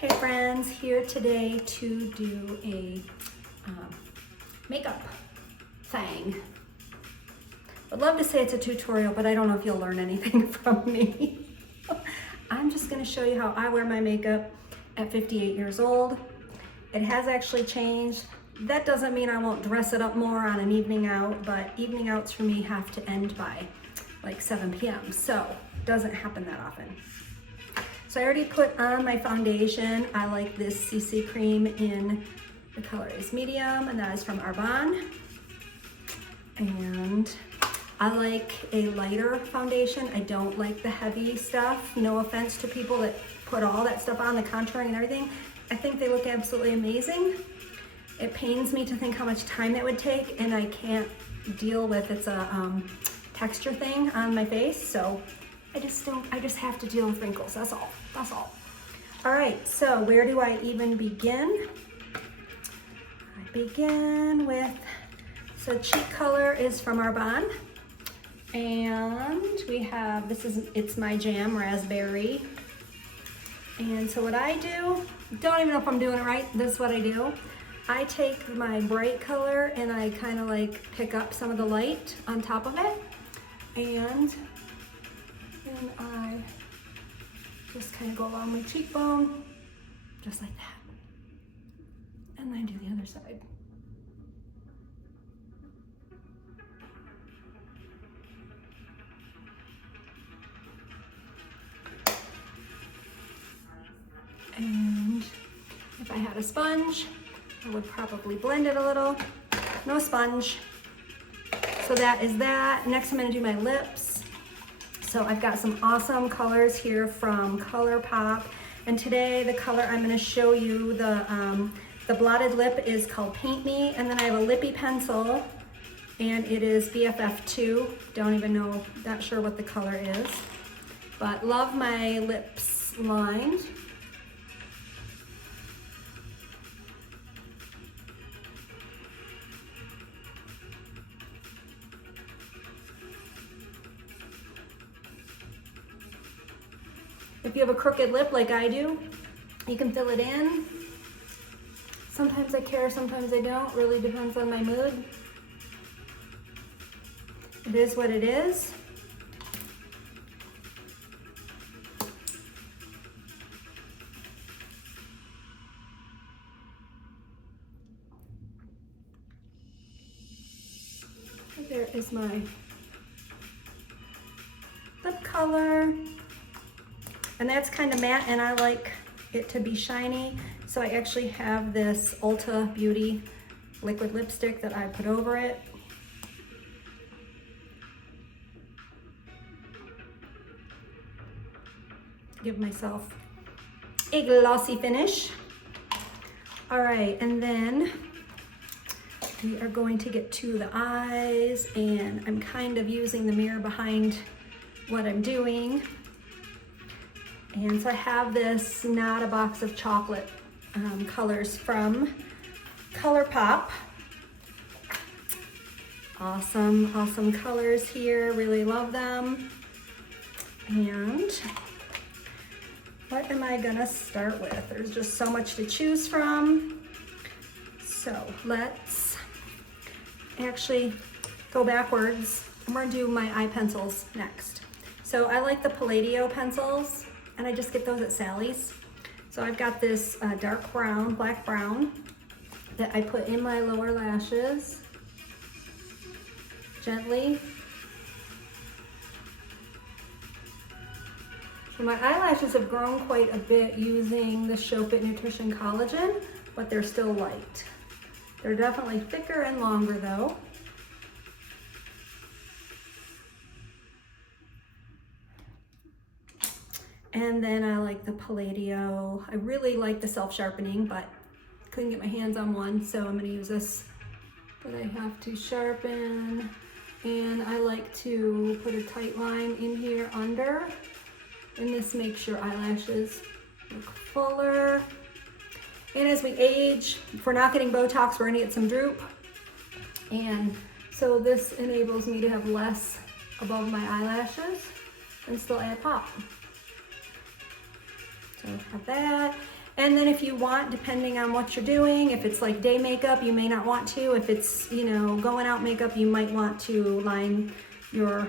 Hey friends, here today to do a makeup thing. I'd love to say it's a tutorial, but I don't know if you'll learn anything from me. I'm just gonna show you how I wear my makeup at 58 years old. It has actually changed. That doesn't mean I won't dress it up more on an evening out, but evening outs for me have to end by like 7 p.m. So it doesn't happen that often. So I already put on my foundation. I like this CC cream in the color is medium, and that is from Arbonne. And I like a lighter foundation. I don't like the heavy stuff. No offense to people that put all that stuff on, the contouring and everything. I think they look absolutely amazing. It pains me to think how much time that would take, and I can't deal with it's a texture thing on my face, so I just have to deal with wrinkles, that's all. All right, so where do I even begin? I begin with, so cheek color is from Arbonne, and we have, it's my jam, raspberry. And so what I do, don't even know if I'm doing it right, this is what I do. I take my bright color and I kind of like pick up some of the light on top of it, and then I just kind of go along my cheekbone, just like that. And then I do the other side. And if I had a sponge, I would probably blend it a little. No sponge. So that is that. Next I'm gonna do my lips. So I've got some awesome colors here from ColourPop. And today the color I'm gonna show you, the blotted lip is called Paint Me. And then I have a lippy pencil, and it is BFF2. Don't even know, not sure what the color is. But love my lips lined. If you have a crooked lip like I do, you can fill it in. Sometimes I care, sometimes I don't. Really depends on my mood. It is what it is. There is my lip color. And that's kind of matte, and I like it to be shiny. So I actually have this Ulta Beauty liquid lipstick that I put over it. Give myself a glossy finish. All right, and then we are going to get to the eyes, and I'm kind of using the mirror behind what I'm doing. And so I have this, not a box of chocolate colors from ColourPop. Awesome colors here, really love them. And what am I gonna start with? There's just so much to choose from. So let's actually go backwards, and we're gonna do my eye pencils next. So I like the Palladio pencils, and I just get those at Sally's. So I've got this dark brown, black brown, that I put in my lower lashes, gently. So my eyelashes have grown quite a bit using the Show Fit Nutrition Collagen, but they're still light. They're definitely thicker and longer though. And then I like the Palladio. I really like the self-sharpening, but couldn't get my hands on one, so I'm gonna use this. But I have to sharpen, and I like to put a tight line in here under, and this makes your eyelashes look fuller. And as we age, if we're not getting Botox, we're gonna get some droop. And so this enables me to have less above my eyelashes and still add pop. So I have that. And then if you want, depending on what you're doing, if it's like day makeup, you may not want to. If it's, you know, going out makeup, you might want to line your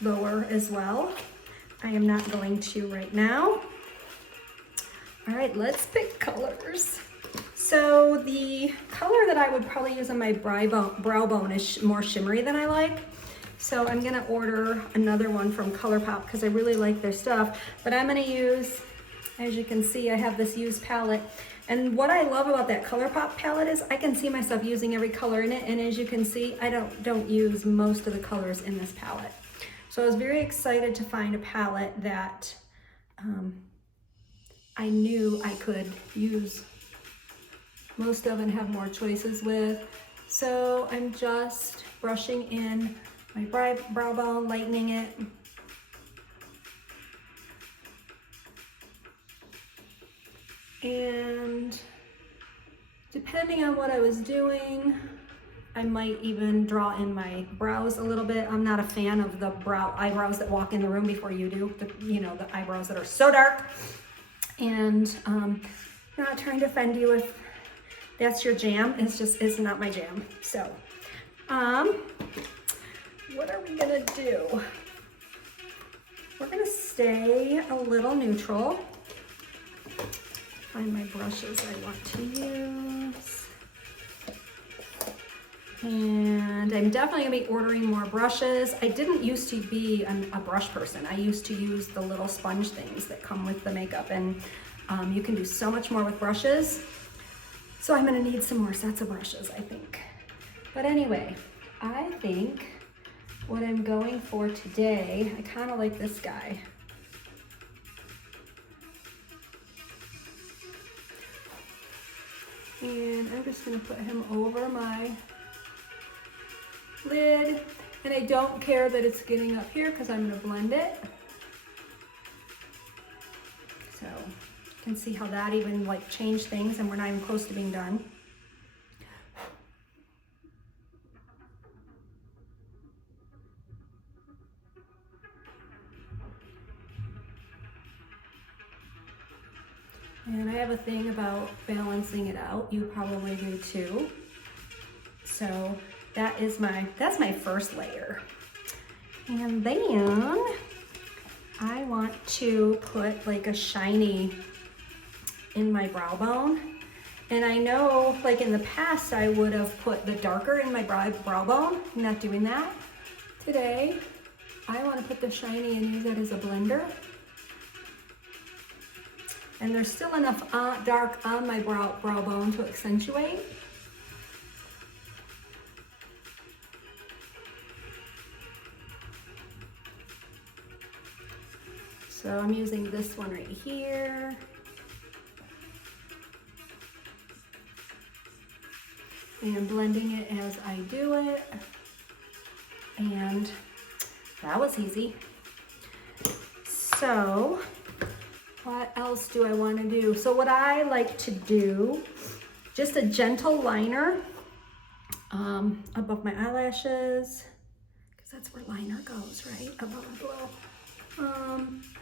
lower as well. I am not going to right now. All right, let's pick colors. So the color that I would probably use on my brow bone is more shimmery than I like. So I'm gonna order another one from ColourPop because I really like their stuff. But I'm gonna use, as you can see, I have this used palette. And what I love about that ColourPop palette is I can see myself using every color in it. And as you can see, I don't use most of the colors in this palette. So I was very excited to find a palette that I knew I could use most of and have more choices with. So I'm just brushing in my brow bone, lightening it. And depending on what I was doing, I might even draw in my brows a little bit. I'm not a fan of the eyebrows that walk in the room before you do, the eyebrows that are so dark. And I'm not trying to offend you if that's your jam. It's not my jam. So, what are we gonna do? We're gonna stay a little neutral. Find my brushes I want to use. And I'm definitely gonna be ordering more brushes. I didn't used to be a brush person. I used to use the little sponge things that come with the makeup, and you can do so much more with brushes. So I'm gonna need some more sets of brushes, I think. But anyway, I think what I'm going for today, I kind of like this guy. And I'm just gonna put him over my lid. And I don't care that it's getting up here because I'm gonna blend it. So you can see how that even like changed things, and we're not even close to being done. And I have a thing about balancing it out. You probably do too. So that's my first layer. And then I want to put like a shiny in my brow bone. And I know like in the past I would have put the darker in my brow bone. I'm not doing that. Today, I want to put the shiny and use it as a blender. And there's still enough dark on my brow bone to accentuate. So I'm using this one right here. And blending it as I do it. And that was easy. So what else do I want to do? So what I like to do, just a gentle liner above my eyelashes, because that's where liner goes, right? Above and below.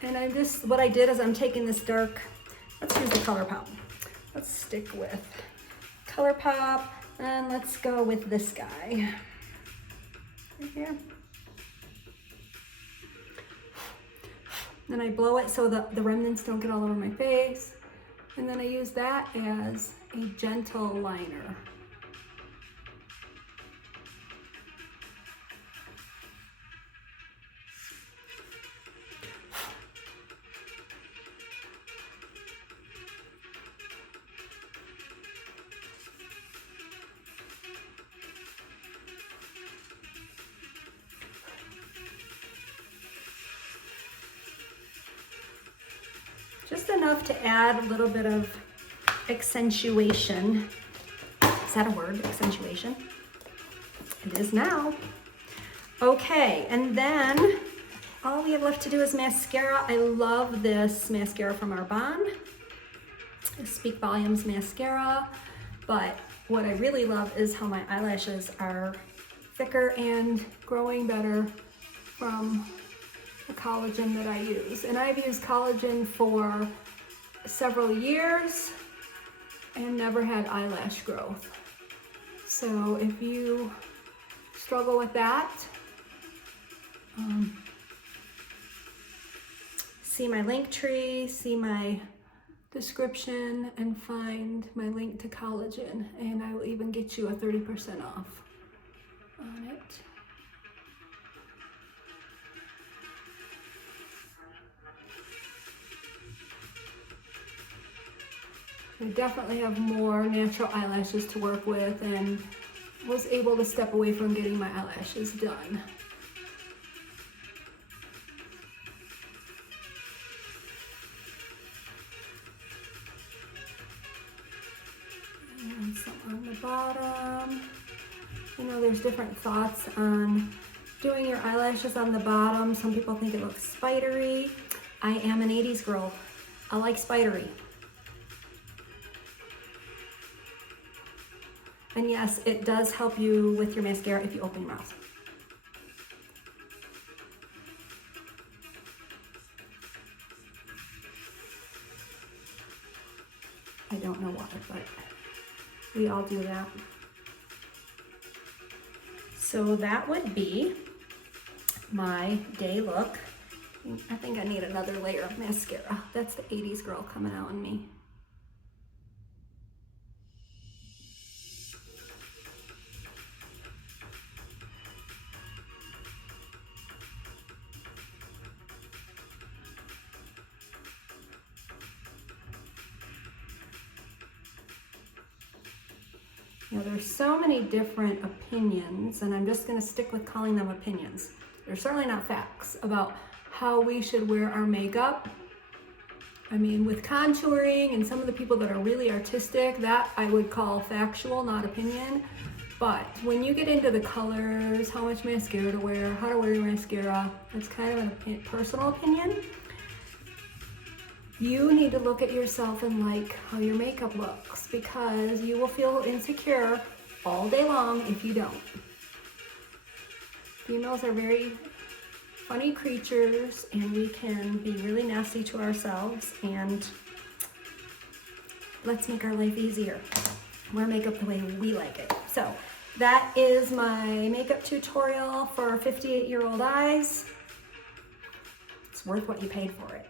And what I did is I'm taking this dark, let's use the ColourPop. Let's stick with ColourPop, and let's go with this guy right here. Then I blow it so the remnants don't get all over my face. And then I use that as a gentle liner. Just enough to add a little bit of accentuation. Is that a word, accentuation? It is now. Okay, and then all we have left to do is mascara. I love this mascara from Arbonne. Speak Volumes mascara. But what I really love is how my eyelashes are thicker and growing better from the collagen that I use. And I've used collagen for several years and never had eyelash growth. So if you struggle with that, see my link tree, see my description, and find my link to collagen, and I will even get you a 30% off on it. I definitely have more natural eyelashes to work with and was able to step away from getting my eyelashes done. And some on the bottom. You know, there's different thoughts on doing your eyelashes on the bottom. Some people think it looks spidery. I am an 80s girl. I like spidery. And yes, it does help you with your mascara if you open your mouth. I don't know why, but we all do that. So that would be my day look. I think I need another layer of mascara. That's the 80s girl coming out in me. You know, there's so many different opinions, and I'm just going to stick with calling them opinions. They're certainly not facts about how we should wear our makeup. I mean, with contouring and some of the people that are really artistic, that I would call factual, not opinion. But when you get into the colors, how much mascara to wear, how to wear your mascara, it's kind of a personal opinion. You need to look at yourself and like how your makeup looks, because you will feel insecure all day long if you don't. Females are very funny creatures, and we can be really nasty to ourselves, and let's make our life easier. Wear makeup the way we like it. So that is my makeup tutorial for 58-year-old eyes. It's worth what you paid for it.